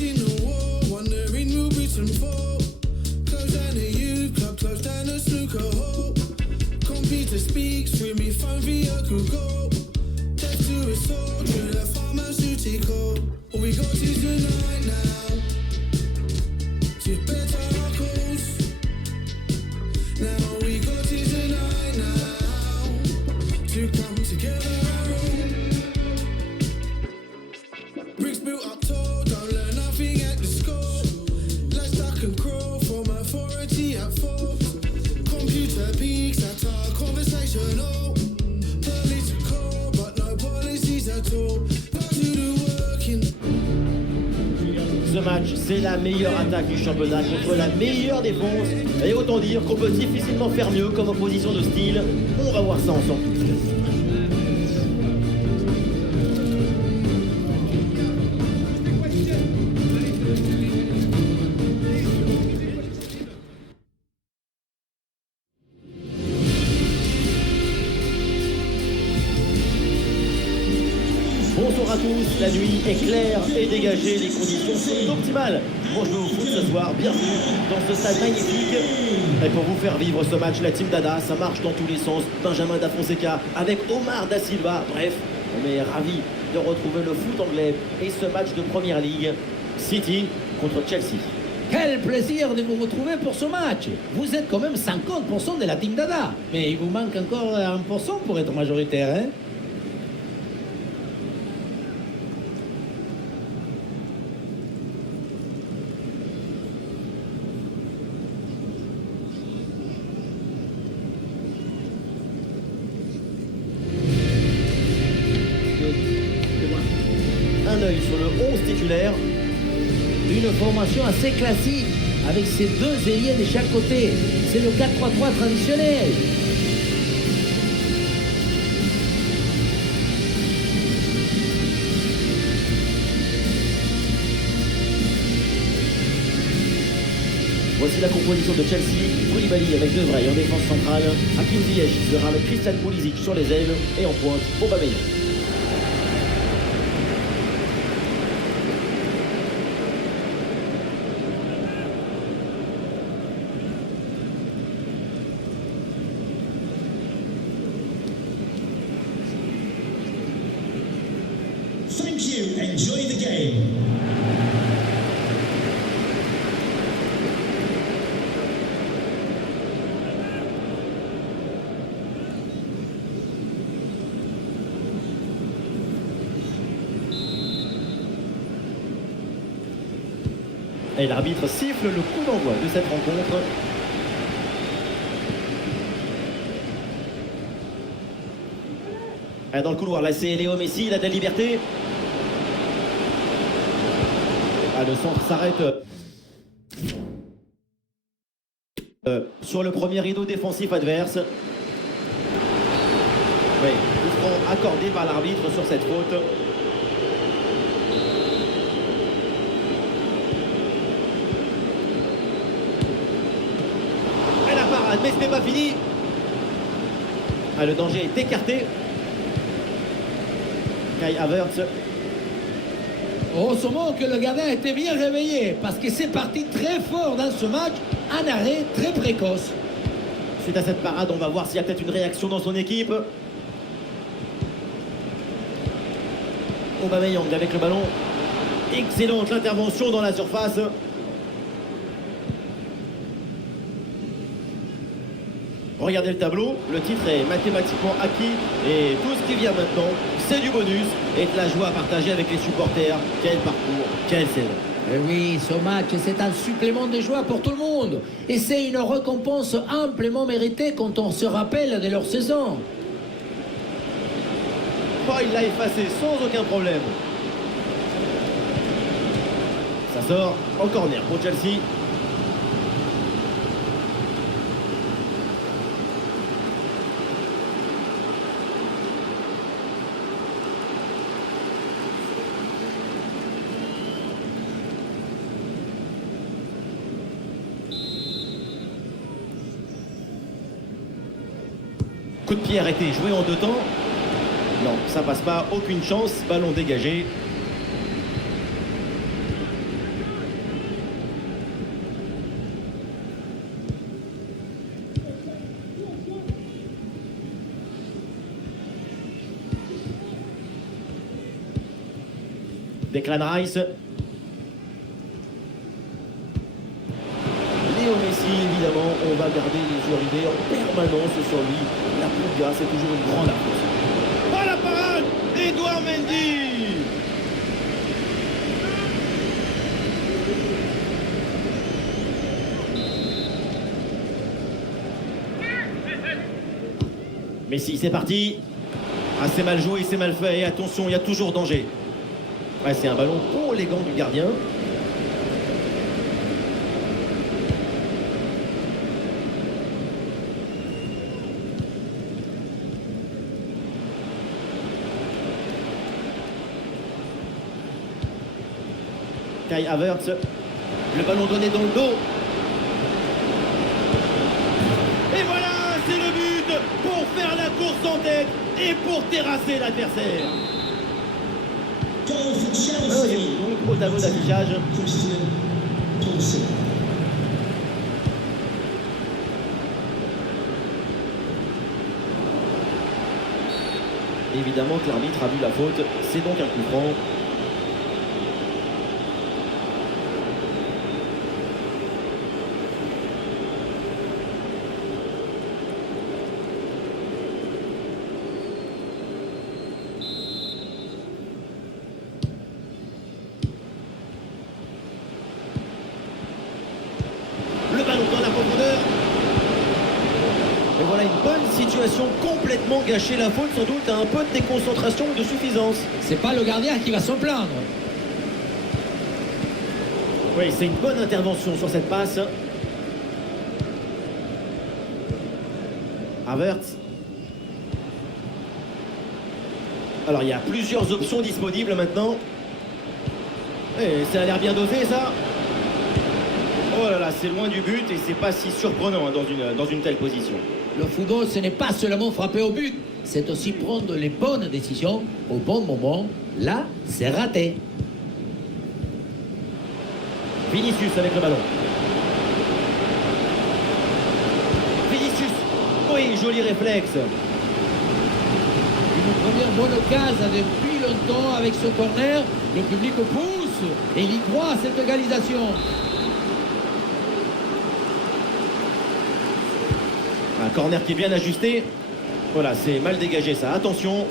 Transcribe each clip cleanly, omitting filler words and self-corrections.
Facing the wall, wondering who reach and fall. Close down the youth club, close down the snooker hole. Computer speaks through me phone via Google. Death to us all through the pharmaceutical. All we got is tonight now to better our cause. Now all we got is tonight now to come together. Bricks built up tall, don't learn nothing at the school. Let's duck and crawl from authority at fault. Computer peaks at our conversational. Political, but no policies at all. Back to the working. Ce match, c'est la meilleure attaque du championnat contre la meilleure défense. Et autant dire qu'on peut difficilement faire mieux comme opposition de style. On va voir ça ensemble. Bonjour à tous, la nuit est claire et dégagée, les conditions sont optimales pour jouer au foot ce soir. Bienvenue dans ce stade magnifique. Et pour vous faire vivre ce match, la team Dada, ça marche dans tous les sens. Benjamin Da Fonseca avec Omar Da Silva. Bref, on est ravis de retrouver le foot anglais et ce match de Première Ligue. City contre Chelsea. Quel plaisir de vous retrouver pour ce match. Vous êtes quand même 50% de la team Dada. Mais il vous manque encore 1% pour être majoritaire, hein? Un œil sur le 11 titulaire. Une formation assez classique, avec ses deux ailiers de chaque côté. C'est le 4-3-3 traditionnel. Voici la composition de Chelsea. Koulibaly avec De Vrij en défense centrale. Hakim Ziyech sera avec Christian Pulisic sur les ailes. Et en pointe, Aubameyang. Thank you. Enjoy the game. Et l'arbitre siffle le coup d'envoi de cette rencontre. Dans le couloir, là c'est Léo Messi, il a de la liberté. Le centre s'arrête sur le premier rideau défensif adverse. Oui, coup franc accordé par l'arbitre sur cette faute. Et la parade, mais ce n'est pas fini. Le danger est écarté. Kai Havertz. Heureusement que le gardien était bien réveillé, parce que c'est parti très fort dans ce match, un arrêt très précoce. Suite à cette parade, on va voir s'il y a peut-être une réaction dans son équipe. Aubameyang avec le ballon. Excellente intervention dans la surface. Regardez le tableau, le titre est mathématiquement acquis et tout ce qui vient maintenant, c'est du bonus et de la joie à partager avec les supporters. Quel parcours, quelle saison. Et oui, ce match, c'est un supplément de joie pour tout le monde. Et c'est une récompense amplement méritée quand on se rappelle de leur saison. Oh, il l'a effacé sans aucun problème. Ça sort en corner pour Chelsea. Coup de pied arrêté, joué en deux temps. Non, ça passe pas, aucune chance, ballon dégagé. Declan Rice. Léo Messi, évidemment, on va garder les yeux rivés en permanence sur lui. La Pulga, c'est toujours une grande affiche. Oh la parade, Edouard Mendy. Messi, c'est parti. Ah, c'est mal joué, c'est mal fait. Et attention, il y a toujours danger. Ouais, c'est un ballon pour les gants du gardien. Kai Havertz. Le ballon donné dans le dos. Et voilà, c'est le but pour faire la course en tête et pour terrasser l'adversaire. Goal for Donc Chelsea. au tableau d'affichage. Christian Pulisic. Évidemment que l'arbitre a vu la faute. C'est donc un coup franc. Le ballon dans la profondeur. Et voilà une bonne situation complètement gâchée. La faute sans doute à un peu de déconcentration ou de suffisance. C'est pas le gardien qui va s'en plaindre. Oui, c'est une bonne intervention sur cette passe. Havertz. Alors il y a plusieurs options disponibles maintenant. Et ça a l'air bien dosé ça. Oh là là, c'est loin du but et c'est pas si surprenant hein, dans une telle position. Le football, ce n'est pas seulement frapper au but, c'est aussi prendre les bonnes décisions au bon moment. Là, c'est raté. Vinicius avec le ballon. Vinicius. Oui, joli réflexe. Une première bonne occasion depuis longtemps avec ce corner. Le public pousse et il y croit à cette égalisation. Un corner qui est bien ajusté. Voilà, c'est mal dégagé ça. Attention.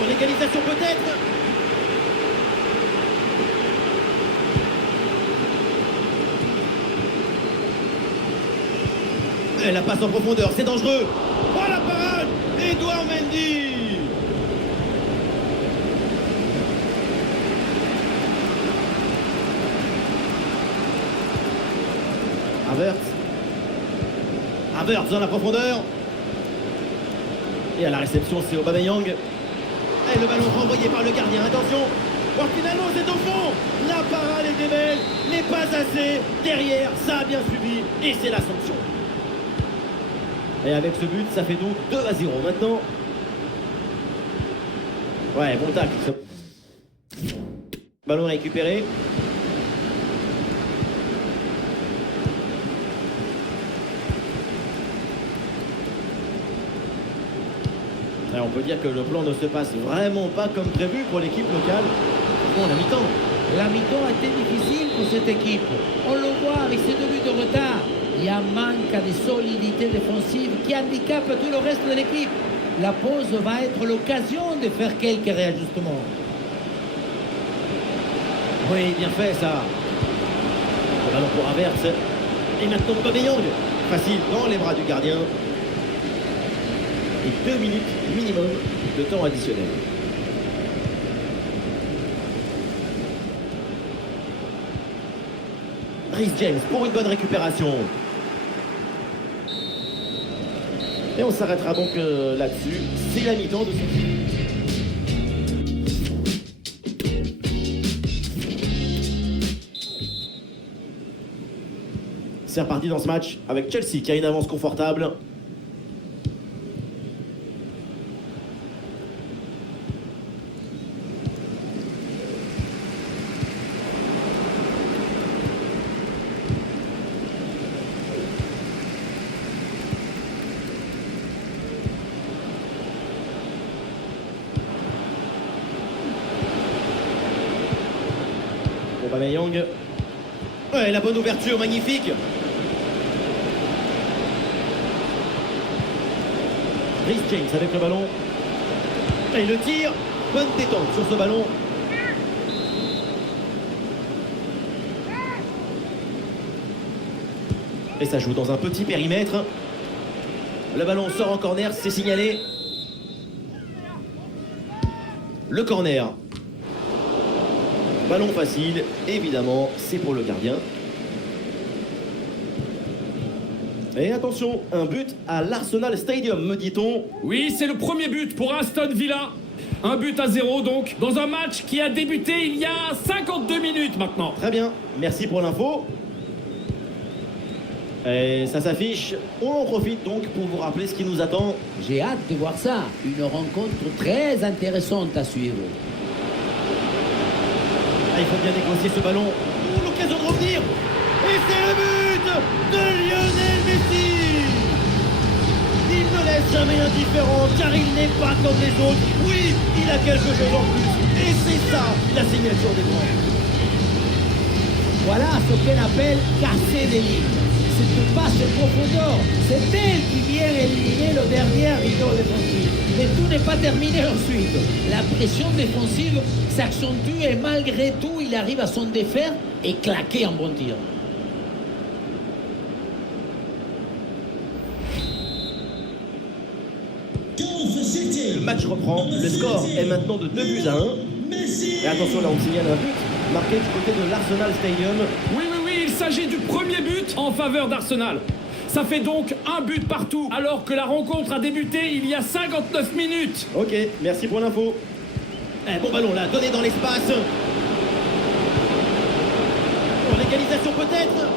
Oh, l'égalisation peut-être. Et la passe en profondeur, c'est dangereux. Oh la parade, Edouard Mendy. Havertz dans la profondeur. Et à la réception, c'est Aubameyang. Et le ballon renvoyé par le gardien. Attention. Oh, finalement, c'est au fond. La parade était belle, mais pas assez. Derrière, ça a bien suivi. Et c'est la sanction. Et avec ce but, ça fait donc 2-0 maintenant. Ouais, bon tacle. Ballon récupéré. Et on peut dire que le plan ne se passe vraiment pas comme prévu pour l'équipe locale. Bon, la mi-temps. La mi-temps a été difficile pour cette équipe. On le voit avec ses 2 buts de retard. Il y a un manque de solidité défensive qui handicape tout le reste de l'équipe. La pause va être l'occasion de faire quelques réajustements. Oui, bien fait ça. Le ballon pour Havertz. Et maintenant Aubameyang. Facile dans les bras du gardien. Et 2 minutes minimum de temps additionnel. Reece James pour une bonne récupération. Et on s'arrêtera donc là-dessus. C'est la mi-temps de ce film. C'est reparti dans ce match avec Chelsea qui a une avance confortable. Aubameyang. Ouais, la bonne ouverture, magnifique. Rhys James avec le ballon. Et le tir. Bonne détente sur ce ballon. Et ça joue dans un petit périmètre. Le ballon sort en corner, c'est signalé. Le corner. Ballon facile, évidemment, c'est pour le gardien. Et attention, un but à l'Arsenal Stadium, me dit-on. Oui, c'est le premier but pour Aston Villa. Un but à 0 donc, dans un match qui a débuté il y a 52 minutes maintenant. Très bien, merci pour l'info. Et ça s'affiche. On en profite donc pour vous rappeler ce qui nous attend. J'ai hâte de voir ça. Une rencontre très intéressante à suivre. Ah, il faut bien négocier ce ballon. Oh, l'occasion de revenir. Et c'est le but de Lionel Messi. Il ne laisse jamais indifférent car il n'est pas comme les autres. Oui, il a quelque chose en plus. Et c'est ça, la signature des grands. Voilà ce qu'on appelle casser des lignes. C'est une passe de profondeur. C'est elle qui vient éliminer le dernier rideau défensif. Mais tout n'est pas terminé ensuite. La pression défensive s'accentue et malgré tout, il arrive à s'en défaire et claquer un bon tir. Le match reprend. Le score est maintenant de 2 buts à 1. Et attention, là on signale un but marqué du côté de l'Arsenal Stadium. Oui, il s'agit du premier but en faveur d'Arsenal. Ça fait donc un but partout, alors que la rencontre a débuté il y a 59 minutes. Ok, merci pour l'info. Bon ballon là, donné dans l'espace. Pour l'égalisation peut-être.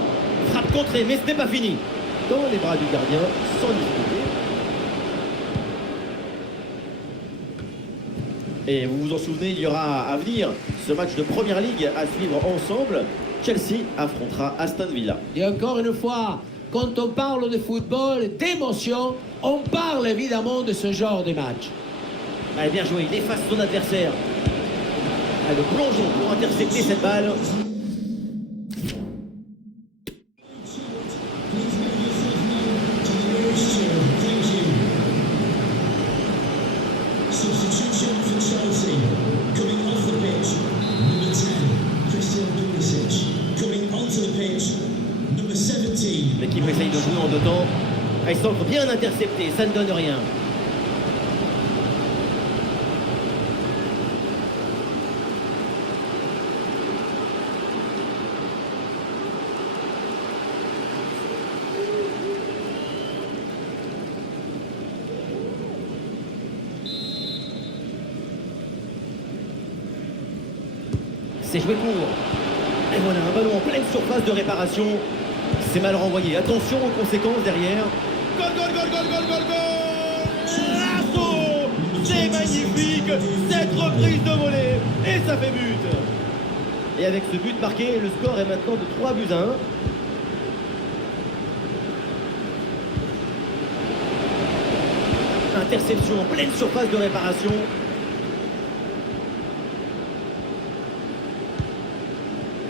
Frappe contrée, mais ce n'est pas fini. Dans les bras du gardien, sans difficulté. Et vous vous en souvenez, il y aura à venir ce match de Première Ligue à suivre ensemble. Chelsea affrontera Aston Villa. Et encore une fois, quand on parle de football, d'émotion, on parle évidemment de ce genre de match. Allez, bien joué, il efface son adversaire. Allez, le plongeon pour intercepter cette balle. Substitution for Chelsea. Coming off the pitch, number 10, Christian Pulisic. Coming onto the pitch, number 17. L'équipe essaye de jouer en deux temps. Il semble bien intercepté, ça ne donne rien. C'est joué court. Et voilà, un ballon en pleine surface de réparation. C'est mal renvoyé. Attention aux conséquences derrière. Goal, goal, goal, goal, goal, goal, goal. Lasso. C'est magnifique. Cette reprise de volée. Et ça fait but. Et avec ce but marqué, le score est maintenant de 3 buts à 1. Interception en pleine surface de réparation.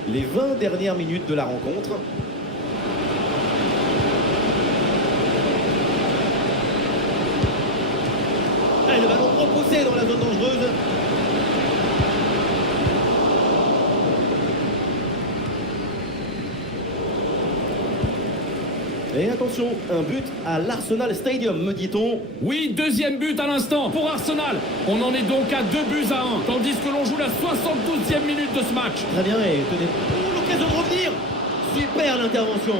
Les 20 dernières minutes de la rencontre. Et le ballon repoussé dans la zone dangereuse. Et attention, un but à l'Arsenal Stadium, me dit-on. Oui, deuxième but à l'instant pour Arsenal. On en est donc à 2 buts à 1, tandis que l'on joue la 72e minute de ce match. Très bien, et tenez. Oh, l'occasion de revenir. Super l'intervention.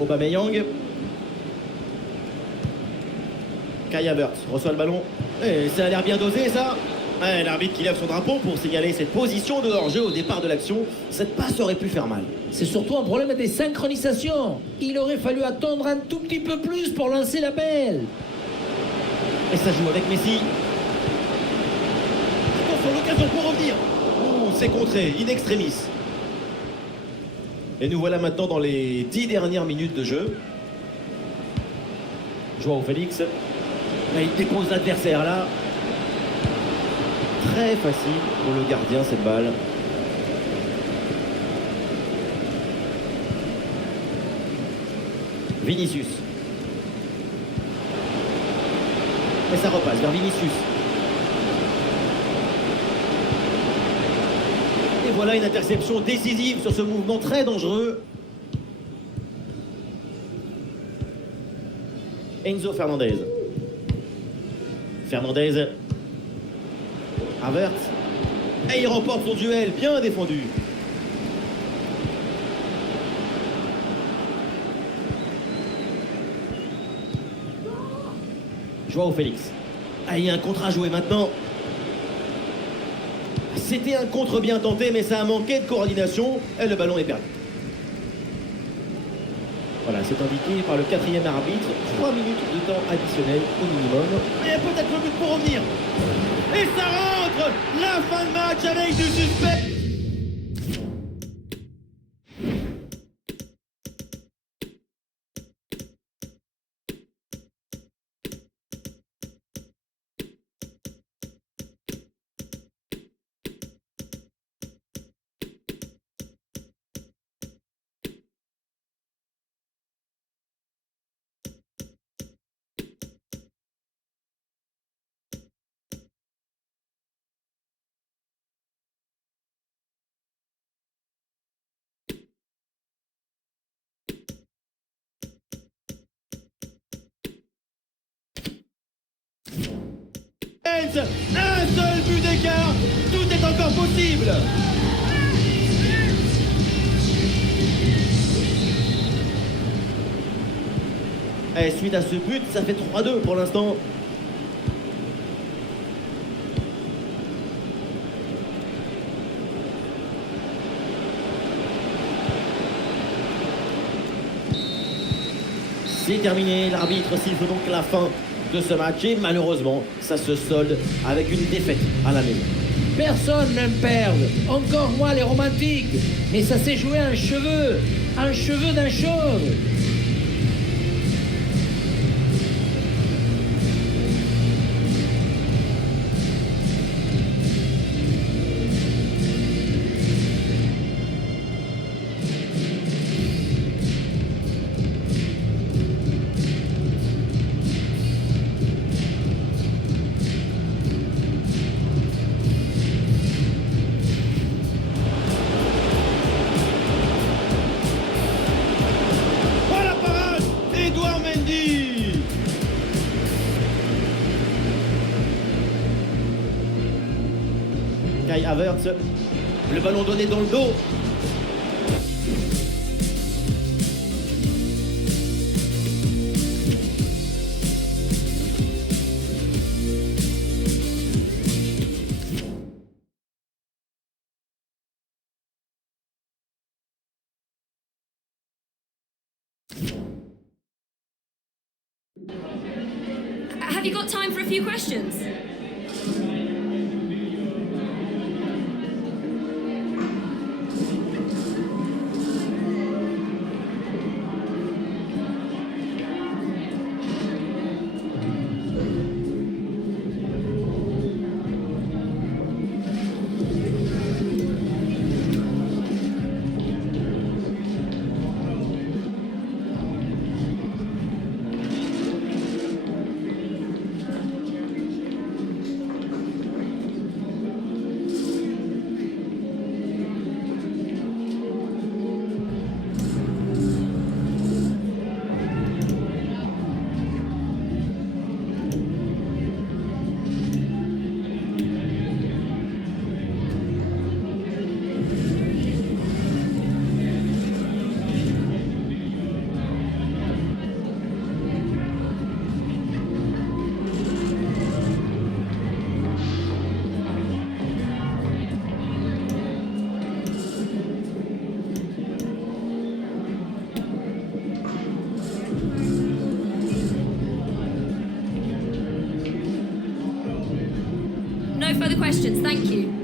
Aubameyang. Kai Havertz reçoit le ballon. Et ça a l'air bien dosé ça. Ouais, l'arbitre qui lève son drapeau pour signaler cette position de hors-jeu au départ de l'action. Cette passe aurait pu faire mal. C'est surtout un problème de synchronisation. Il aurait fallu attendre un tout petit peu plus pour lancer la belle. Et ça joue avec Messi. Attention, l'occasion pour revenir. Ouh, c'est contré, in extremis. Et nous voilà maintenant dans les 10 dernières minutes de jeu. Joao Félix. Et il dépose l'adversaire là. Très facile pour le gardien cette balle. Vinicius. Et ça repasse vers Vinicius. Et voilà une interception décisive sur ce mouvement très dangereux. Enzo Fernandez. Fernandez. Havertz. Et il remporte son duel, bien défendu. Joao Félix. Ah, il y a un contre à jouer maintenant. C'était un contre bien tenté, mais ça a manqué de coordination et le ballon est perdu. Voilà, c'est indiqué par le 4e arbitre. 3 minutes de temps additionnel au minimum. Et peut-être le but pour revenir. Et ça rentre. La fin de match avec du suspect. Un seul but d'écart, tout est encore possible. Et suite à ce but, ça fait 3-2 pour l'instant. C'est terminé, l'arbitre siffle donc la fin de ce match et malheureusement, ça se solde avec une défaite à la maison. Personne n'aime perdre, encore moins les romantiques. Mais ça s'est joué un cheveu d'un chauve. Kai Havertz, le ballon donné dans le dos. Have you got time for a few questions? No further questions, thank you.